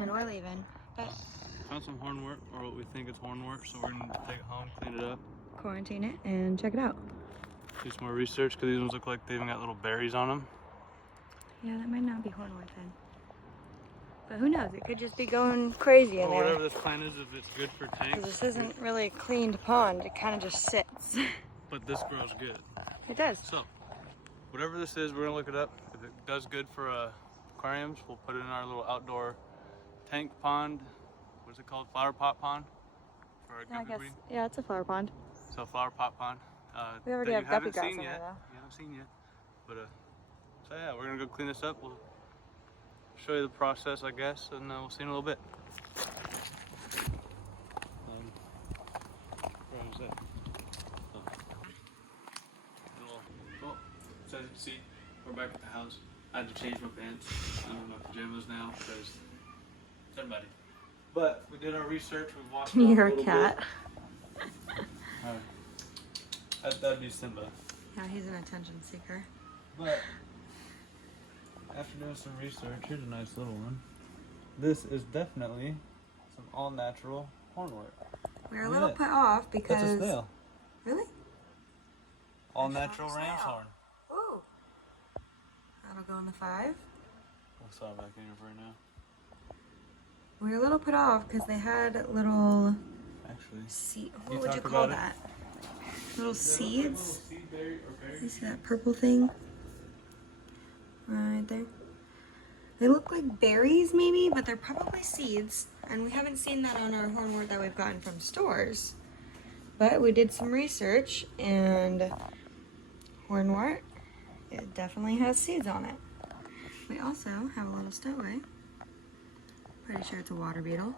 and we're leaving. But found some hornwort, or what we think is hornwort, so we're gonna take it home, clean it up, quarantine it, and check it out. do some more research because these ones look like they even got little berries on them. Yeah, that might not be hornwort then. But who knows? It could just be going crazy in Or there. whatever this plant is, if it's good for tanks. Because this isn't really a cleaned pond. It kind of just sits. But this grows good. It does. So, whatever this is, we're gonna look it up. If it does good for aquariums, we'll put it in our little outdoor tank pond. What's it called? Flower pot pond? For our guppy breed. Yeah, it's a flower pond. So flower pot pond. We already have guppy grass in there, though. You haven't seen yet. But so yeah, we're gonna go clean this up. We'll show you the process, I guess, and we'll see you in a little bit. Where is that? Oh, so as you can see, we're back at the house. I had to change my pants. I'm in my pajamas now because somebody. But we did our research. We watched. Can you hear a cat? That'd be Simba. Yeah, he's an attention seeker. But after doing some research, here's a nice little one. This is definitely some all-natural hornwort. We're a little put off because... That's a snail. Really? All-natural ram's horn. Ooh. That'll go in the 5. I'll saw it back in here for right now. We're a little put off because they had little... Actually. Seed. What would you call that? Little seeds? You see that purple thing? Right there. They look like berries maybe, but they're probably seeds. And we haven't seen that on our hornwort that we've gotten from stores. But we did some research, and hornwort, it definitely has seeds on it. We also have a little stowaway. Pretty sure it's a water beetle.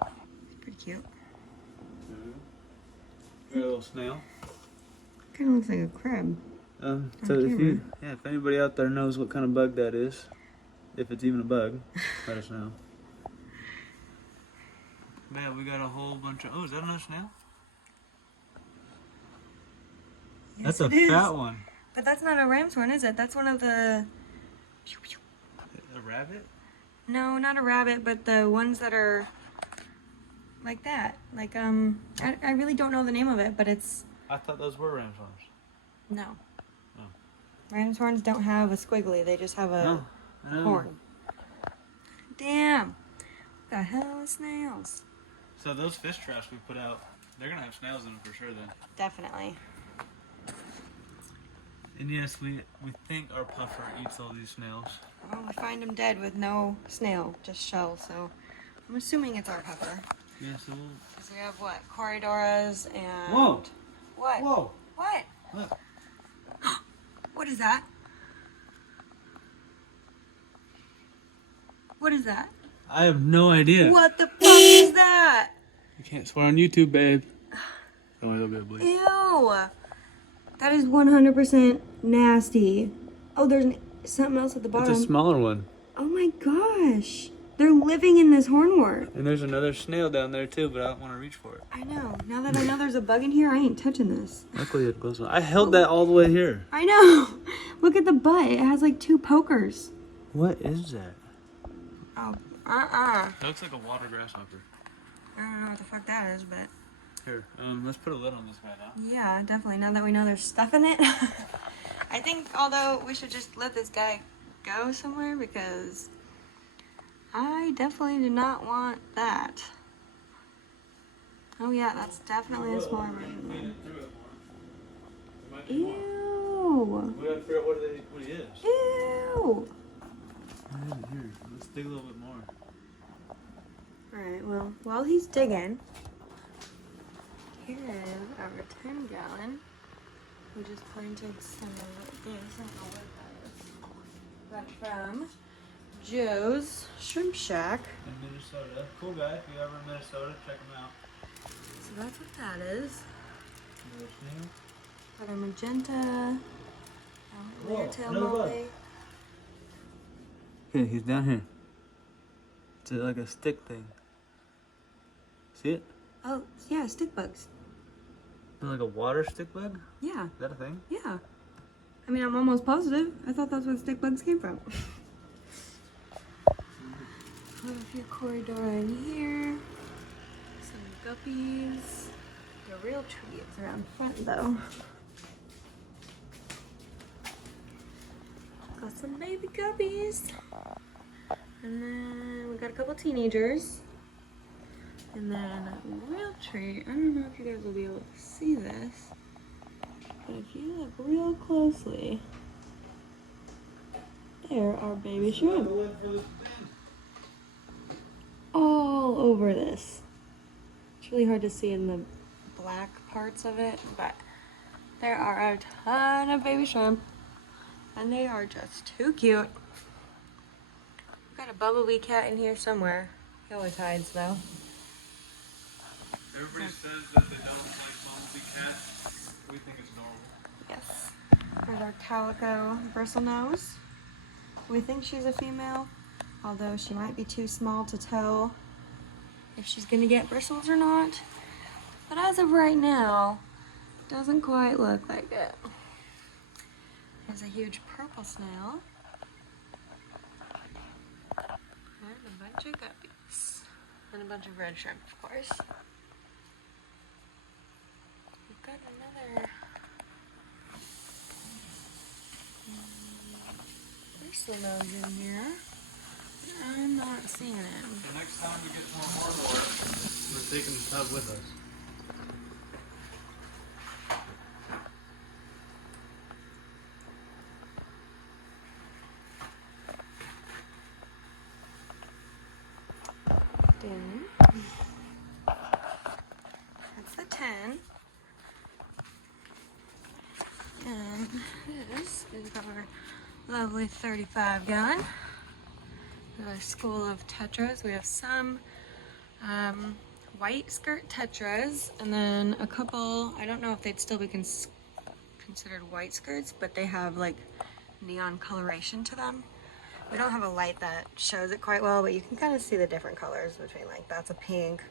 It's pretty cute. A little snail. Kind of looks like a crab. So if anybody out there knows what kind of bug that is, if it's even a bug, let us know. Man, we got a whole bunch of. Oh, is that another snail? Yes, that's a fat one. But that's not a ram's horn, is it? That's one of the. A rabbit? No, not a rabbit, but the ones that are like that. Like I really don't know the name of it, but it's. I thought those were ram's horns. No. Oh. Ram's horns don't have a squiggly. They just have a horn. Damn. What the hell is snails? So those fish traps we put out, they're gonna have snails in them for sure then. Definitely. And yes, we think our puffer eats all these snails. Well, we find them dead with no snail, just shell, so I'm assuming it's our puffer. Yeah, so Because we have what? Corridoras and... Whoa! What? Whoa! What? Look. What is that? What is that? I have no idea. What the fuck is that? You can't swear on YouTube, babe. Don't worry, there'll be a bleep. Ew. That is 100% nasty. Oh, there's something else at the bottom. It's a smaller one. Oh my gosh. They're living in this hornwort. And there's another snail down there too, but I don't want to reach for it. I know. Now that I know there's a bug in here, I ain't touching this. Luckily it goes on. I held that all the way here. I know. Look at the butt. It has like 2 pokers. What is that? Oh, That looks like a water grasshopper. I don't know what the fuck that is, but... Here, let's put a lid on this guy now. Yeah, definitely. Now that we know there's stuff in it. I think, although, we should just let this guy go somewhere because I definitely do not want that. Oh yeah, that's definitely a smaller version. Ew. We gotta figure out what he is. Ew. Here, let's dig a little bit more. Alright, well, while he's digging, here is our 10 gallon. We just planted some of this. I don't know what that is. But from Joe's Shrimp Shack. In Minnesota. Cool guy. If you're ever in Minnesota, check him out. So that's what that is. Got our magenta. Layer tail molly. Okay, he's down here. It's like a stick thing. See it? Oh, yeah, stick bugs. Like a water stick bug? Yeah. Is that a thing? Yeah. I mean, I'm almost positive. I thought that's where stick bugs came from. have a few corridora in here. Some guppies. The real trees around front though. Got some baby guppies. And then we got a couple teenagers. And then a real tree. I don't know if you guys will be able to see this. But if you look real closely, there are baby shrimp. All over this. It's really hard to see in the black parts of it, but there are a ton of baby shrimp. And they are just too cute. We've got a bumblebee cat in here somewhere. He always hides though. Everybody says that they don't like bumblebee cats. We think it's normal. Yes. There's our calico bristlenose. We think she's a female, although she might be too small to tell if she's gonna get bristles or not. But as of right now, doesn't quite look like it. There's a huge purple snail. And a bunch of guppies. And a bunch of red shrimp, of course. We've got another bristlenose in here. I'm not seeing it. The next time we get more Hornwort, we're taking the tub with us. That's the 10. And this is our lovely 35 gun. Our school of tetras. We have some white skirt tetras, and then a couple, I don't know if they'd still be considered white skirts, but they have like neon coloration to them. We don't have a light that shows it quite well, but you can kind of see the different colors between, like, that's a pink,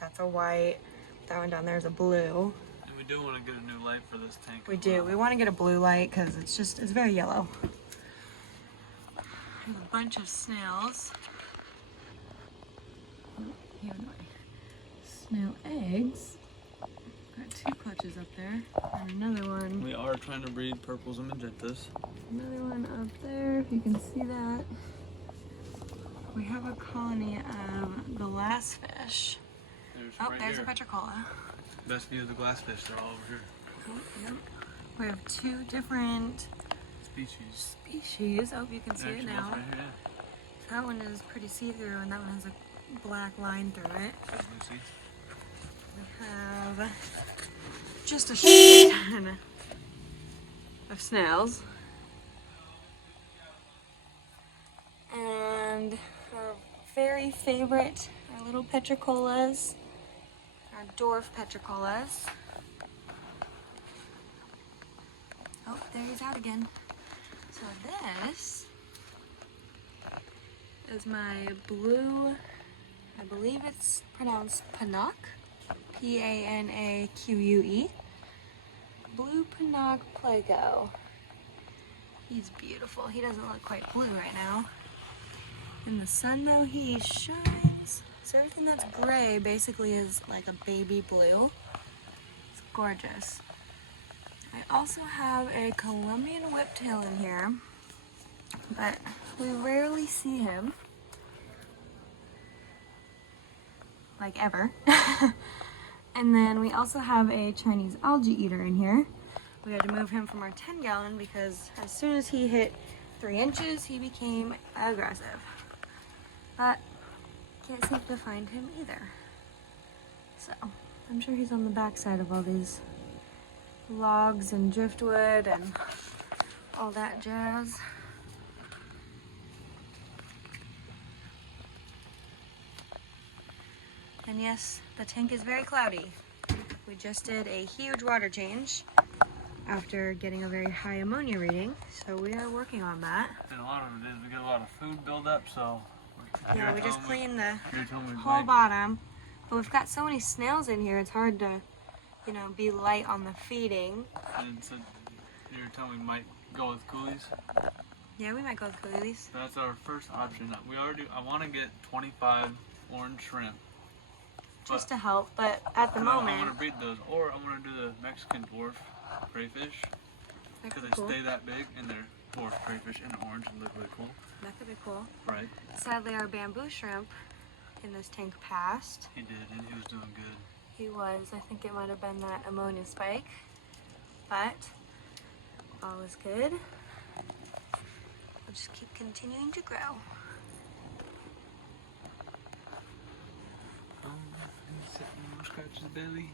that's a white, that one down there is a blue. And we do want to get a new light for this tank. We do. We want to get a blue light because it's very yellow. I have a bunch of snails. Oh, here are my snail eggs. Got 2 clutches up there, and another one. We are trying to breed purples and magentas. Another one up there, if you can see that. We have a colony of glassfish. There's a petricola. Best view of the glassfish, they're all over here. Oh, yep. We have 2 different Species. Oh, you can see it now. Right here, yeah. That one is pretty see-through, and that one has a black line through it. That's Lucy. We have just a shit ton of snails. And our very favorite, our little petricolas, our dwarf petricolas. Oh, there he's out again. So this is my blue, I believe it's pronounced Panaque, P-A-N-A-Q-U-E. Blue Panaque Plago. He's beautiful. He doesn't look quite blue right now. In the sun though, he shines. So everything that's gray basically is like a baby blue. It's gorgeous. I also have a Colombian whiptail in here, but we rarely see him. Like ever. And then we also have a Chinese algae eater in here. We had to move him from our 10-gallon because as soon as he hit 3 inches, he became aggressive. But can't seem to find him either. So I'm sure he's on the backside of all these logs and driftwood and all that jazz. And yes, the tank is very cloudy. We just did a huge water change after getting a very high ammonia reading, so we are working on that. And a lot of it is we get a lot of food buildup, so Yeah, we just cleaned the whole whole bottom. But we've got so many snails in here, it's hard to, you know, be light on the feeding. And so you're telling me we might go with coolies? Yeah, we might go with coulis. That's our first option. I want to get 25 orange shrimp. Just to help, but at the I moment... want to breed those, or I want to do the Mexican dwarf crayfish. Because they cool. stay that big and they're dwarf crayfish in orange and look really cool. That could be cool. Right. Sadly, our bamboo shrimp in this tank passed. He did, and he was doing good. He was. I think it might have been that ammonia spike. But all is good. We'll just keep continuing to grow. He's sitting, scratch his belly.